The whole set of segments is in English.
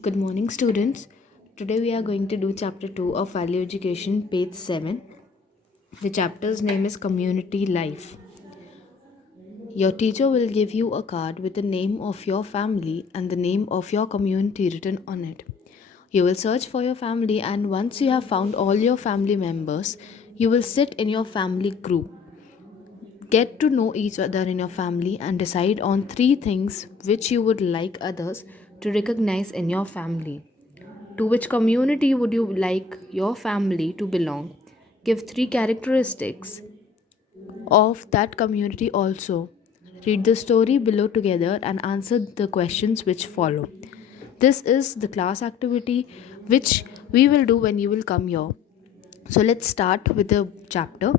Good morning, students. Today we are going to do chapter 2 of Value Education, page 7. The chapter's name is Community Life. Your teacher will give you a card with the name of your family and the name of your community written on it. You will search for your family, and once you have found all your family members, you will sit in your family group. Get to know each other in your family and decide on three things which you would like others to recognize in your family. To which community would you like your family to belong? Give three characteristics of that community also. Read the story below together and answer the questions which follow. This is the class activity which we will do when you will come here. So let's start with the chapter.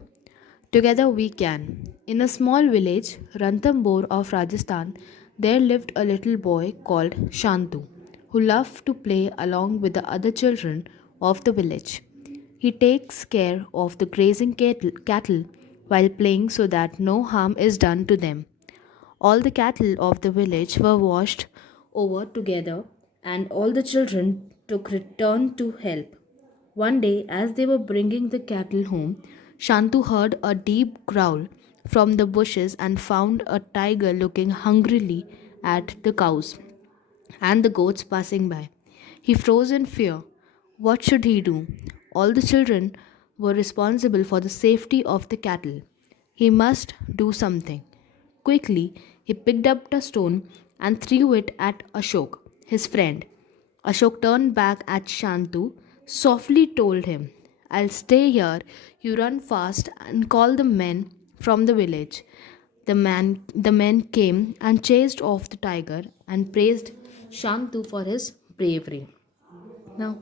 Together we can. In a small village, Ranthambore of Rajasthan, there lived a little boy called Shantu, who loved to play along with the other children of the village. He takes care of the grazing cattle while playing so that no harm is done to them. All the cattle of the village were washed over together, and all the children took return to help. One day, as they were bringing the cattle home, Shantu heard a deep growl from the bushes and found a tiger looking hungrily at the cows and the goats passing by. He froze in fear. What should he do? All the children were responsible for the safety of the cattle. He must do something. Quickly, he picked up a stone and threw it at Ashok, his friend. Ashok turned back at Shantu, softly told him, I'll stay here. You run fast and call the men from the village. The men came and chased off the tiger and praised Shantu for his bravery. Now,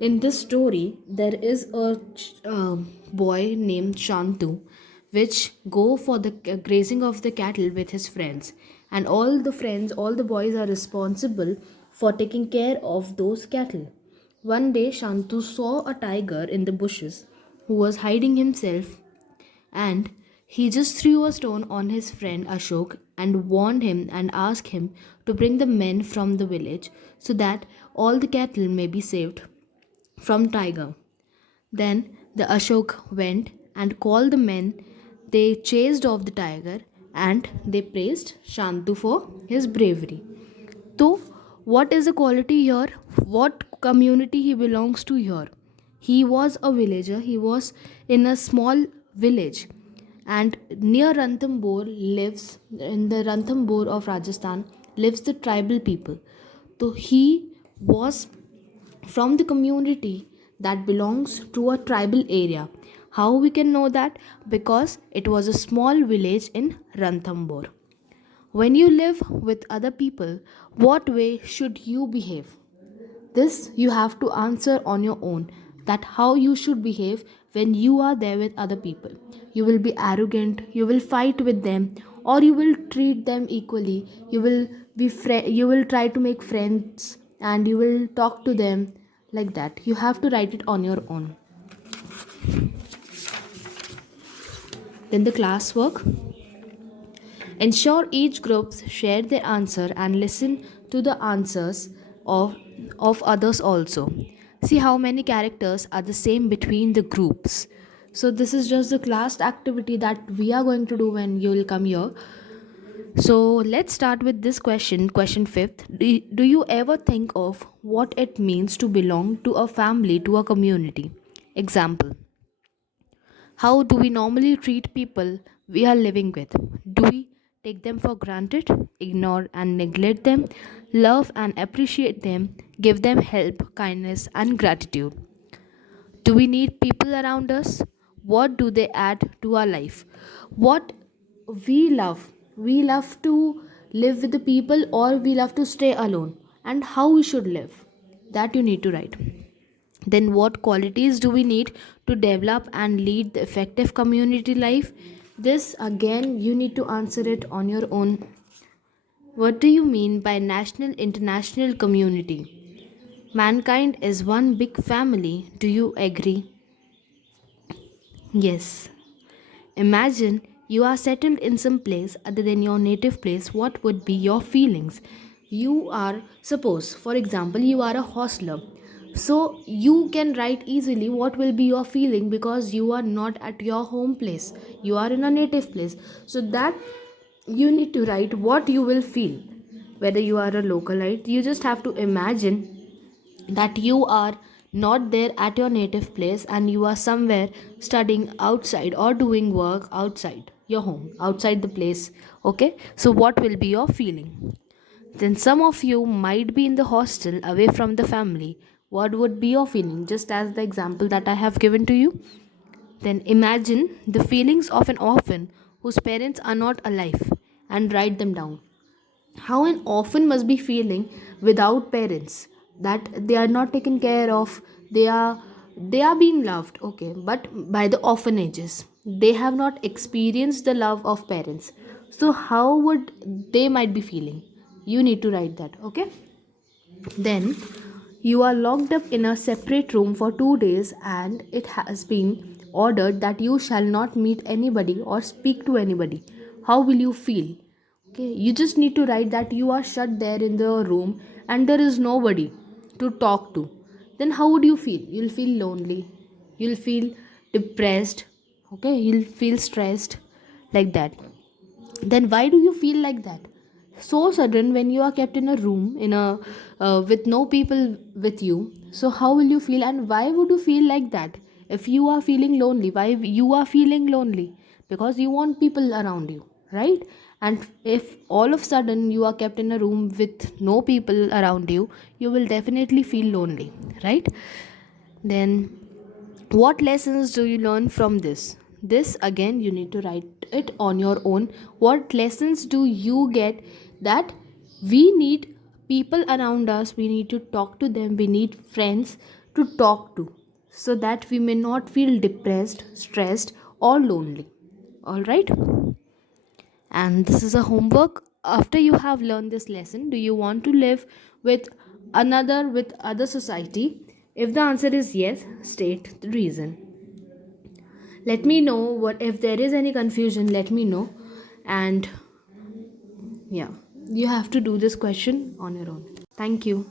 in this story, there is a boy named Shantu, which go for the grazing of the cattle with his friends, and all the boys are responsible for taking care of those cattle. One day, Shantu saw a tiger in the bushes who was hiding himself, and he just threw a stone on his friend Ashok and warned him and asked him to bring the men from the village so that all the cattle may be saved from tiger. Then the Ashok went and called the men. They chased off the tiger and they praised Shantu for his bravery. So, what is the quality here? What community he belongs to here? He was a villager, he was in a small village, and near Ranthambore lives, in the Ranthambore of Rajasthan, lives the tribal people. So, he was from the community that belongs to a tribal area. How we can know that? Because it was a small village in Ranthambore. When you live with other people, what way should you behave? This you have to answer on your own. That how you should behave when you are there with other people. You will be arrogant, you will fight with them, or you will treat them equally. You will try to make friends and you will talk to them like that. You have to write it on your own. Then the classwork. Ensure each group share their answer and listen to the answers of others also. See how many characters are the same between the groups. So this is just the class activity that we are going to do when you will come here. So let's start with this question, question 5th. Do you ever think of what it means to belong to a family, to a community? Example. How do we normally treat people we are living with? Do we take them for granted, ignore and neglect them, love and appreciate them, give them help, kindness, and gratitude? Do we need people around us? What do they add to our life? What we love? We love to live with the people or we love to stay alone? And how we should live? That you need to write. Then, what qualities do we need to develop and lead the effective community life? This again, you need to answer it on your own. What do you mean by national international community? Mankind is one big family. Do you agree? Yes. Imagine you are settled in some place other than your native place. What would be your feelings? You are, suppose for example, you are a hostler, so you can write easily what will be your feeling because you are not at your home place, you are in a native place. So that you need to write what you will feel. Whether you are a localite, you just have to imagine that you are not there at your native place and you are somewhere studying outside or doing work outside your home, outside the place. Okay, so what will be your feeling? Then some of you might be in the hostel away from the family. What would be your feeling? Just as the example that I have given to you. Then imagine the feelings of an orphan whose parents are not alive and write them down. How an orphan must be feeling without parents, that they are not taken care of, they are being loved, okay, but by the orphanages they have not experienced the love of parents. So how would they might be feeling? You need to write that, okay. Then you are locked up in a separate room for 2 days and it has been ordered that you shall not meet anybody or speak to anybody. How will you feel? Okay, you just need to write that you are shut there in the room and there is nobody to talk to. Then how would you feel? You'll feel lonely, you'll feel depressed, okay, you'll feel stressed, like that. Then why do you feel like that? So sudden when you are kept in a room in a with no people with you. So how will you feel and why would you feel like that? If you are feeling lonely, why you are feeling lonely? Because you want people around you, right? And if all of sudden you are kept in a room with no people around you, you will definitely feel lonely, right? Then what lessons do you learn from this? This again, you need to write it on your own. What lessons do you get that we need people around us, we need to talk to them, we need friends to talk to so that we may not feel depressed, stressed, or lonely. All right? And this is a homework. After you have learned this lesson, do you want to live with with other society? If the answer is yes, state the reason. Let me know what if there is any confusion, let me know. And yeah, you have to do this question on your own. Thank you.